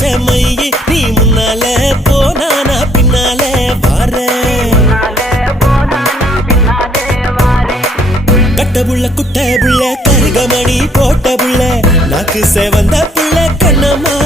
பச்சை மையி நீ முன்னால போனா நான் பின்னால வாரேன். கட்ட புள்ள குட்ட புள்ள கருகமணி போட்ட புள்ள நாக்கு சேவந்த புள்ள கண்ணம்மா